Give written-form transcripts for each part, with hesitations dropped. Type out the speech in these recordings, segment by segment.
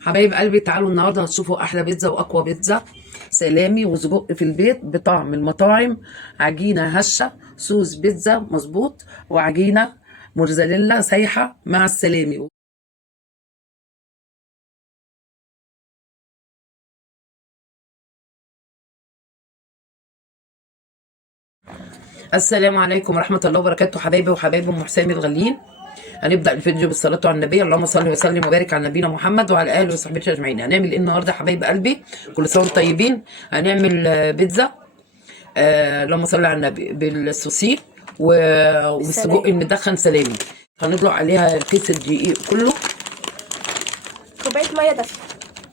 حبايب قلبي، تعالوا النهارده هتشوفوا احلى بيتزا واقوى بيتزا سلامي وسجق في البيت بطعم المطاعم. عجينه هشه، صوص بيتزا مظبوط، وعجينه موزاريلا سايحه مع السلامي. السلام عليكم ورحمه الله وبركاته، حبايبي وحبايب ام حسين الغاليين. هنبدا الفيديو بالصلاه على النبي، اللهم صل وسلم وبارك على نبينا محمد وعلى اله وصحبه اجمعين. هنعمل ايه النهارده حبايب قلبي؟ كل سنه وانتم طيبين. هنعمل بيتزا، اللهم صل على النبي، بالسوسيه والسجق المدخن سلامي. هنضرب عليها كيس الدقيق كله، كوباية مية دافية،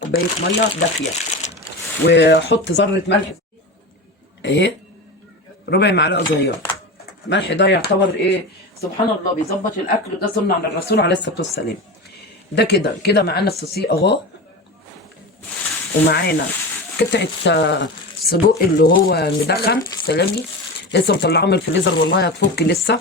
كوبايه ميه دافيه، وحط ذره ملح اهي، ربع معلقه صغيره. ملح ده يعتبر ايه؟ سبحان الله، بيظبط الاكل، ده سنه على الرسول عليه الصلاه والسلام. ده كده كده معانا السوسيه اهو، ومعانا قطعه سجق اللي هو مدخن سلامي، لسه مطلعاه من الفريزر والله هتفك لسه.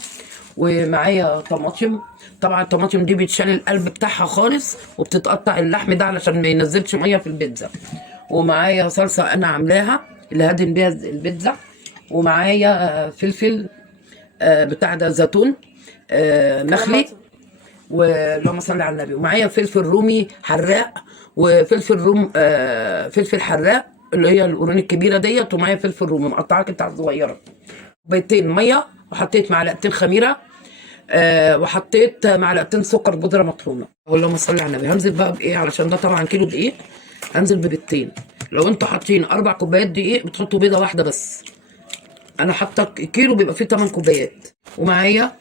ومعايا طماطم، طبعا الطماطم دي بيتشال القلب بتاعها خالص وبتتقطع اللحم ده علشان ما ينزلش ميه في البيتزا. ومعايا صلصه انا عاملاها اللي هدم بيها البيتزا. ومعايا فلفل بتاع ده زيتون مخلي، واللهم صل على النبي. ومعايا فلفل رومي حراق، وفلفل روم فلفل حراق اللي هي القرون الكبيره ديت. ومعايا فلفل رومي مقطعه قطع صغيره. كوبايتين ميه، وحطيت معلقتين خميره، وحطيت معلقتين سكر بودره مطحونه. اللهم صل على النبي. هنزل بقى بايه؟ علشان ده طبعا كيلو دقيق، هنزل ببيضتين. لو انتوا حاطين 4 كوبايات دقيق بتحطوا بيضه واحده بس. انا حاطه كيلو بيبقى فيه 8 كوبايات. ومعايا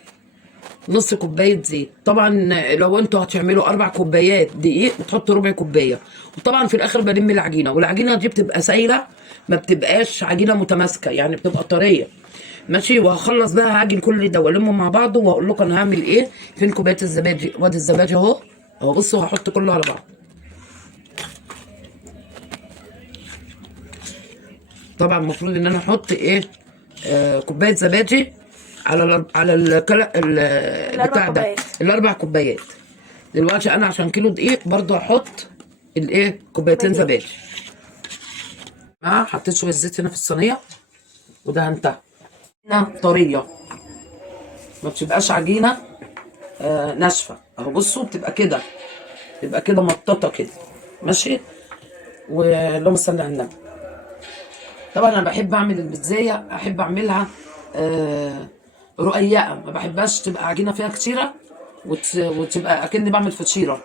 نص كوبايه زيت. طبعا لو انتوا هتعملوا 4 كوبايات دقيق بتحطوا ربع كوبايه. وطبعا في الاخر بلم العجينه، والعجينه دي بتبقى سايله، ما بتبقاش عجينه متماسكه، يعني بتبقى طريه ماشي. وهخلص بقى هعجن كل ده والمه مع بعضه واقول لكم انا هعمل ايه. فين كوبايه الزبادي؟ وادي الزبادي اهو اهو. بصوا هحط كله على بعض. طبعا المفروض ان انا احط ايه؟ كوبايه زبادي على بتاع ده، الاربع كوبايات. دلوقتي انا عشان كيلو دقيق برضه هحط الايه؟ كوبايتين زبادي. حطيت شويه زيت هنا في الصينيه ودهنتها طريه، ما بتبقاش عجينه ناشفه اهو. بصوا بتبقى كده، تبقى كده مططه كده ماشي. واللهم صل على النبي. طبعا انا بحب اعمل البيتزايه، احب اعملها رقيقه، ما بحبهاش تبقى عجينه فيها كتيره وتبقى اكني بعمل فطيره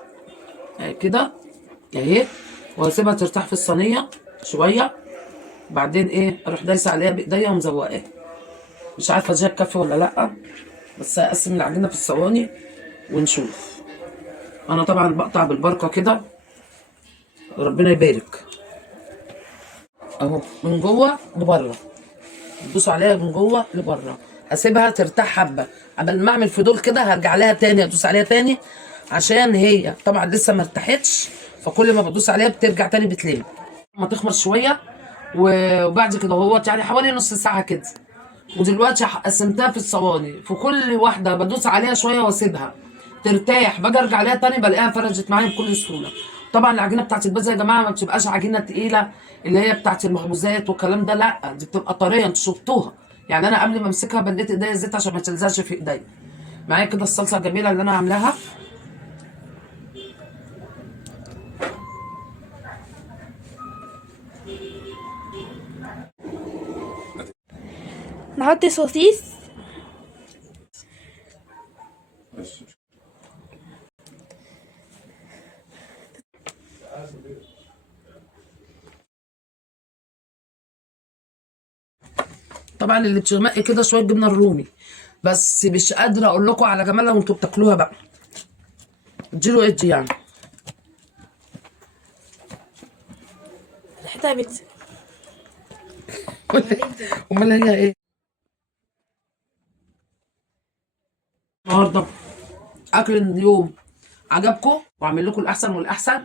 كده اهي. وهسيبها ترتاح في الصينيه شويه، بعدين ايه اروح دايسه عليها بايديا ومزوقاها. مش عارفه دي هتكفي ولا لا، بس هقسم العجينه في الصواني ونشوف. انا طبعا بقطع بالبركه كده، ربنا يبارك اهو، من جوه لبره. تدوس عليها من جوه لبره. هسيبها ترتاح حبه، قبل ما اعمل فضول كده هرجع لها تاني ادوس عليها تاني، عشان هي طبعا لسه ما ارتاحتش، فكل ما بدوس عليها بترجع تاني بتلم. ما تخمر شويه وبعد كده اهوت، يعني حوالي نص ساعه كده. ودلوقتي قسمتها في الصواني، في كل واحده بدوس عليها شويه واسيبها ترتاح، باجي ارجع عليها تاني بلاقيها فرجت معايا بكل سهوله. طبعا العجينه بتاعت البيتزا يا جماعه ما بتبقاش عجينه تقيله اللي هي بتاعت المخبوزات والكلام ده، لا دي بتبقى طريه، انتوا شفتوها. يعني انا قبل ما امسكها بليت ايديا الزيت عشان ما تلزقش في ايديا. معايا كده الصلصه الجميله اللي انا عاملاها. نحط سوسيس، طبعا اللي بتغمقي كده شويه جبنه الرومي، بس مش قادره اقول لكم على جمالها وانتوا بتاكلوها بقى. اديله ادي يعني. ريحتها بيتزا. امال هي ايه؟ النهارده اكل اليوم عجبكم واعمل لكم الاحسن والاحسن.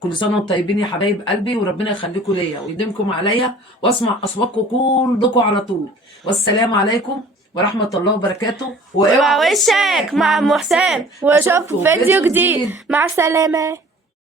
كل سنه وانتم طيبين يا حبايب قلبي، وربنا يخليكم ليا ويديمكم عليا واسمع اصواتكم كلكم على طول. والسلام عليكم ورحمه الله وبركاته. اوعى وشك مع ام حسين، واشوفكم في فيديو جديد. مع السلامه.